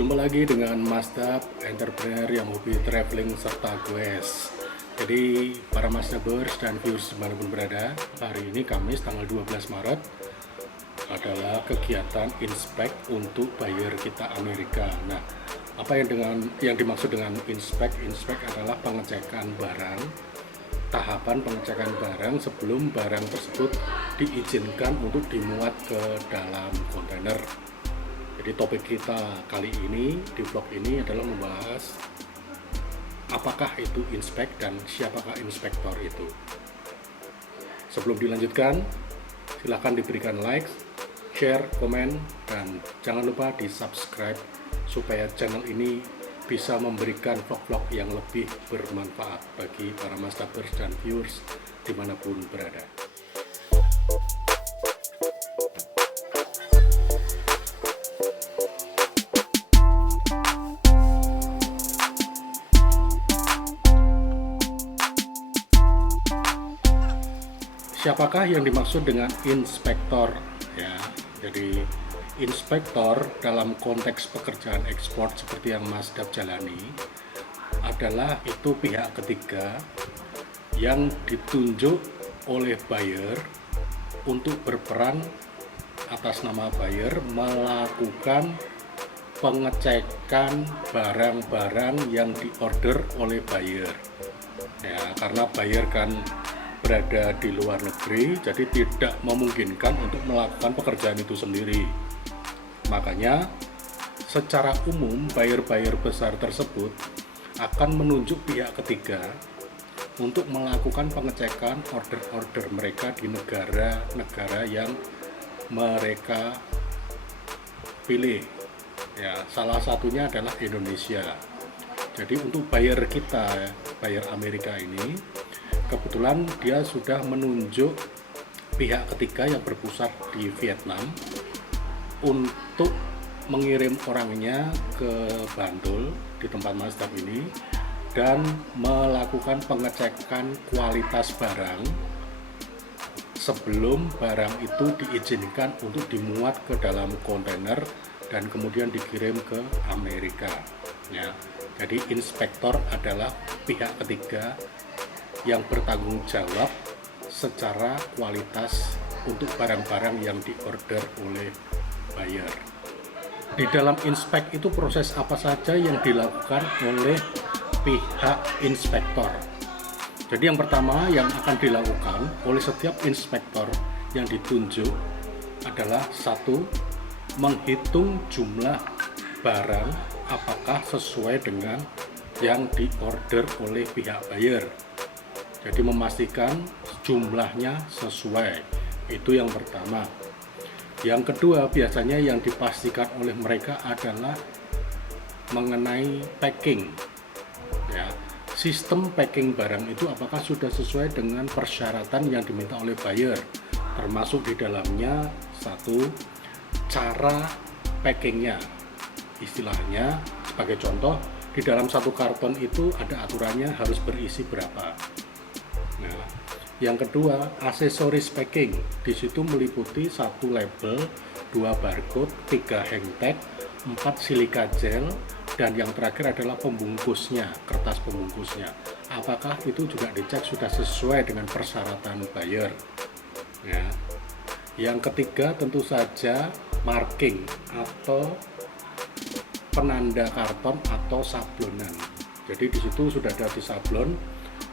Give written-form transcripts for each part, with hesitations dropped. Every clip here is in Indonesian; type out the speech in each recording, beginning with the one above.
Jumpa lagi dengan Mas Dap, entrepreneur yang hobi traveling serta goes. Jadi para Mas Dabers dan viewers dimanapun berada, hari ini Kamis tanggal 12 Maret adalah kegiatan inspek untuk buyer kita Amerika. Nah, apa yang dimaksud dengan inspek? Inspek adalah pengecekan barang, tahapan pengecekan barang sebelum barang tersebut diizinkan untuk dimuat ke dalam kontainer. Jadi topik kita kali ini di vlog ini adalah membahas apakah itu inspek dan siapakah inspektor itu. Sebelum dilanjutkan, silahkan diberikan like, share, komen, dan jangan lupa di subscribe supaya channel ini bisa memberikan vlog-vlog yang lebih bermanfaat bagi para masterers dan viewers dimanapun berada. Siapakah yang dimaksud dengan inspektor? Ya, jadi inspektor dalam konteks pekerjaan ekspor seperti yang Mas Dap jalani adalah itu pihak ketiga yang ditunjuk oleh buyer untuk berperan atas nama buyer melakukan pengecekan barang-barang yang diorder oleh buyer. Ya, karena buyer kan berada di luar negeri, jadi tidak memungkinkan untuk melakukan pekerjaan itu sendiri. Makanya secara umum buyer-buyer besar tersebut akan menunjuk pihak ketiga untuk melakukan pengecekan order-order mereka di negara-negara yang mereka pilih. Ya, salah satunya adalah Indonesia. Jadi untuk buyer kita, buyer Amerika ini, kebetulan dia sudah menunjuk pihak ketiga yang berpusat di Vietnam untuk mengirim orangnya ke Bantul di tempat Mas Dap ini dan melakukan pengecekan kualitas barang sebelum barang itu diizinkan untuk dimuat ke dalam kontainer dan kemudian dikirim ke Amerika. Ya, jadi inspektor adalah pihak ketiga yang bertanggung jawab secara kualitas untuk barang-barang yang diorder oleh buyer. Di dalam inspek itu proses apa saja yang dilakukan oleh pihak inspektor. Jadi yang pertama yang akan dilakukan oleh setiap inspektor yang ditunjuk adalah satu, menghitung jumlah barang apakah sesuai dengan yang diorder oleh pihak buyer. Jadi memastikan jumlahnya sesuai, itu yang pertama. Yang kedua, biasanya yang dipastikan oleh mereka adalah mengenai packing. Ya, sistem packing barang itu apakah sudah sesuai dengan persyaratan yang diminta oleh buyer, termasuk di dalamnya satu, cara packingnya. Istilahnya, sebagai contoh, di dalam satu karton itu ada aturannya harus berisi berapa. Nah, yang kedua, aksesoris packing. Di situ meliputi 1 label, 2 barcode, 3 hang tag, 4 silika gel, dan yang terakhir adalah pembungkusnya, kertas pembungkusnya. Apakah itu juga dicek sudah sesuai dengan persyaratan buyer? Ya. Yang ketiga tentu saja marking atau penanda karton atau sablonan. Jadi di situ sudah ada di sablon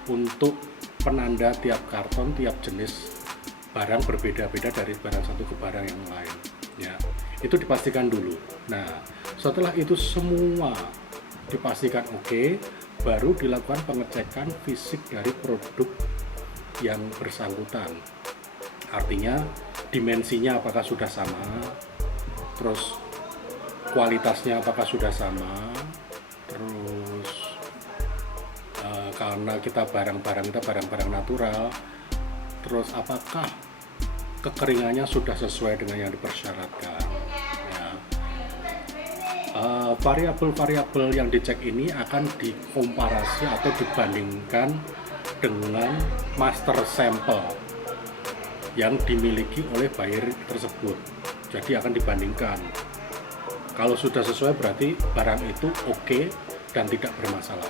untuk penanda tiap karton, tiap jenis barang berbeda-beda dari barang satu ke barang yang lain. Ya, itu dipastikan dulu. Nah, setelah itu semua dipastikan oke, baru dilakukan pengecekan fisik dari produk yang bersangkutan. Artinya dimensinya apakah sudah sama, terus kualitasnya apakah sudah sama, terus karena barang-barang kita barang-barang natural, terus apakah kekeringannya sudah sesuai dengan yang dipersyaratkan. Ya. Variabel-variabel yang dicek ini akan dikomparasi atau dibandingkan dengan master sampel yang dimiliki oleh buyer tersebut. Jadi akan dibandingkan Kalau sudah sesuai berarti barang itu oke dan tidak bermasalah.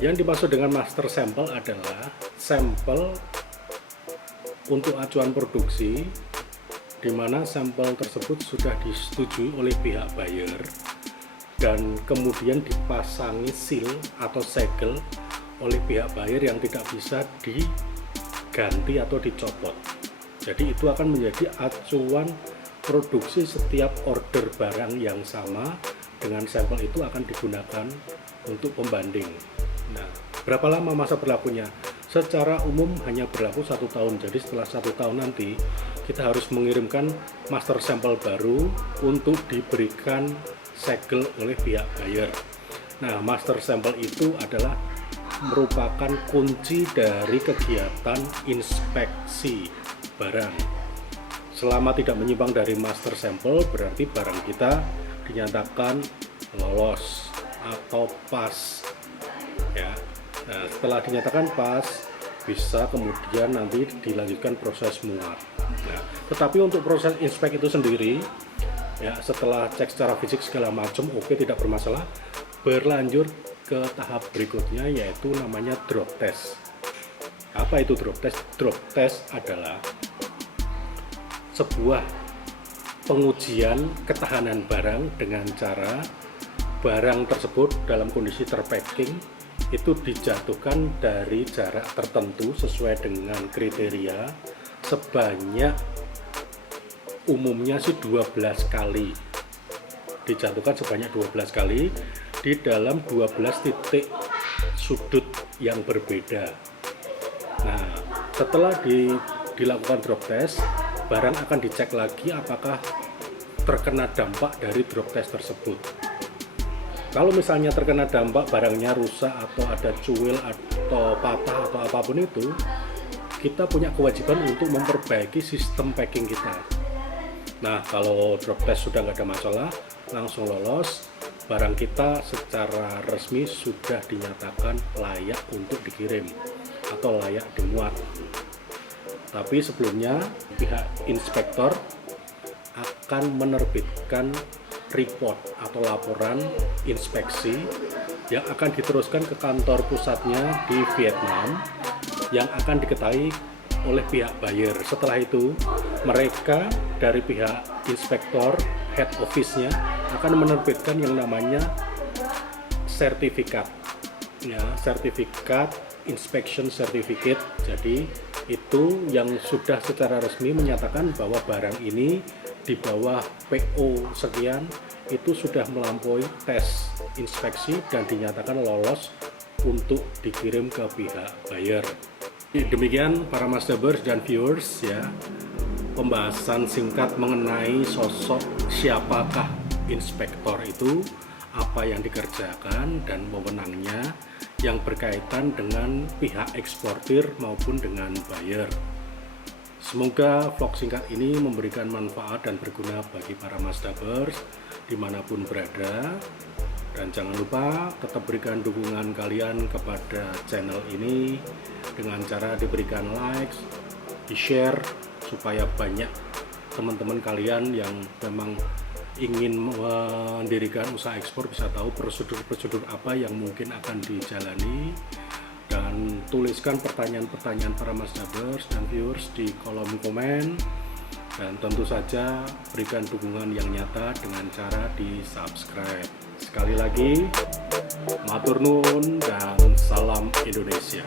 Yang dimaksud dengan master sample adalah sampel untuk acuan produksi, di mana sampel tersebut sudah disetujui oleh pihak buyer dan kemudian dipasangi seal atau segel oleh pihak buyer yang tidak bisa diganti atau dicopot. Jadi itu akan menjadi acuan produksi setiap order barang yang sama dengan sampel itu akan digunakan untuk pembanding. Nah, berapa lama masa berlakunya? Secara umum hanya berlaku 1 tahun. Jadi setelah 1 tahun nanti kita harus mengirimkan master sampel baru untuk diberikan segel oleh pihak buyer. Nah, master sampel itu adalah merupakan kunci dari kegiatan inspeksi barang. Selama tidak menyimpang dari master sampel, berarti barang kita dinyatakan lolos atau pas. Ya. Nah, setelah dinyatakan pas, bisa kemudian nanti dilanjutkan proses muat. Nah, tetapi untuk proses inspek itu sendiri, ya setelah cek secara fisik segala macam, oke, tidak bermasalah, berlanjut ke tahap berikutnya yaitu namanya drop test. Apa itu drop test? Drop test adalah sebuah pengujian ketahanan barang dengan cara barang tersebut dalam kondisi terpacking itu dijatuhkan dari jarak tertentu sesuai dengan kriteria sebanyak umumnya sih 12 kali, dijatuhkan sebanyak 12 kali di dalam 12 titik sudut yang berbeda. Nah, setelah dilakukan drop test, barang akan dicek lagi apakah terkena dampak dari drop test tersebut. Kalau misalnya terkena dampak barangnya rusak atau ada cuil atau patah atau apapun itu, kita punya kewajiban untuk memperbaiki sistem packing kita. Nah, kalau drop test sudah nggak ada masalah, langsung lolos, barang kita secara resmi sudah dinyatakan layak untuk dikirim atau layak dimuat. Tapi sebelumnya pihak inspektor akan menerbitkan report atau laporan inspeksi yang akan diteruskan ke kantor pusatnya di Vietnam yang akan diketahui oleh pihak buyer. Setelah itu mereka dari pihak inspektor head office-nya akan menerbitkan yang namanya sertifikat, ya, sertifikat inspection certificate. Jadi itu yang sudah secara resmi menyatakan bahwa barang ini di bawah PO sekian itu sudah melampaui tes inspeksi dan dinyatakan lolos untuk dikirim ke pihak buyer. Demikian para Mazdabers dan viewers, ya, pembahasan singkat mengenai sosok siapakah inspektor itu, apa yang dikerjakan dan wewenangnya yang berkaitan dengan pihak eksportir maupun dengan buyer. Semoga vlog singkat ini memberikan manfaat dan berguna bagi para Mazdabers dimanapun berada. Dan jangan lupa tetap berikan dukungan kalian kepada channel ini dengan cara diberikan like, di-share, supaya banyak teman-teman kalian yang memang ingin mendirikan usaha ekspor bisa tahu prosedur-prosedur apa yang mungkin akan dijalani. Dan tuliskan pertanyaan-pertanyaan para Mazdabers dan viewers di kolom komen, dan tentu saja berikan dukungan yang nyata dengan cara di subscribe. Sekali lagi, matur nuwun dan salam Indonesia.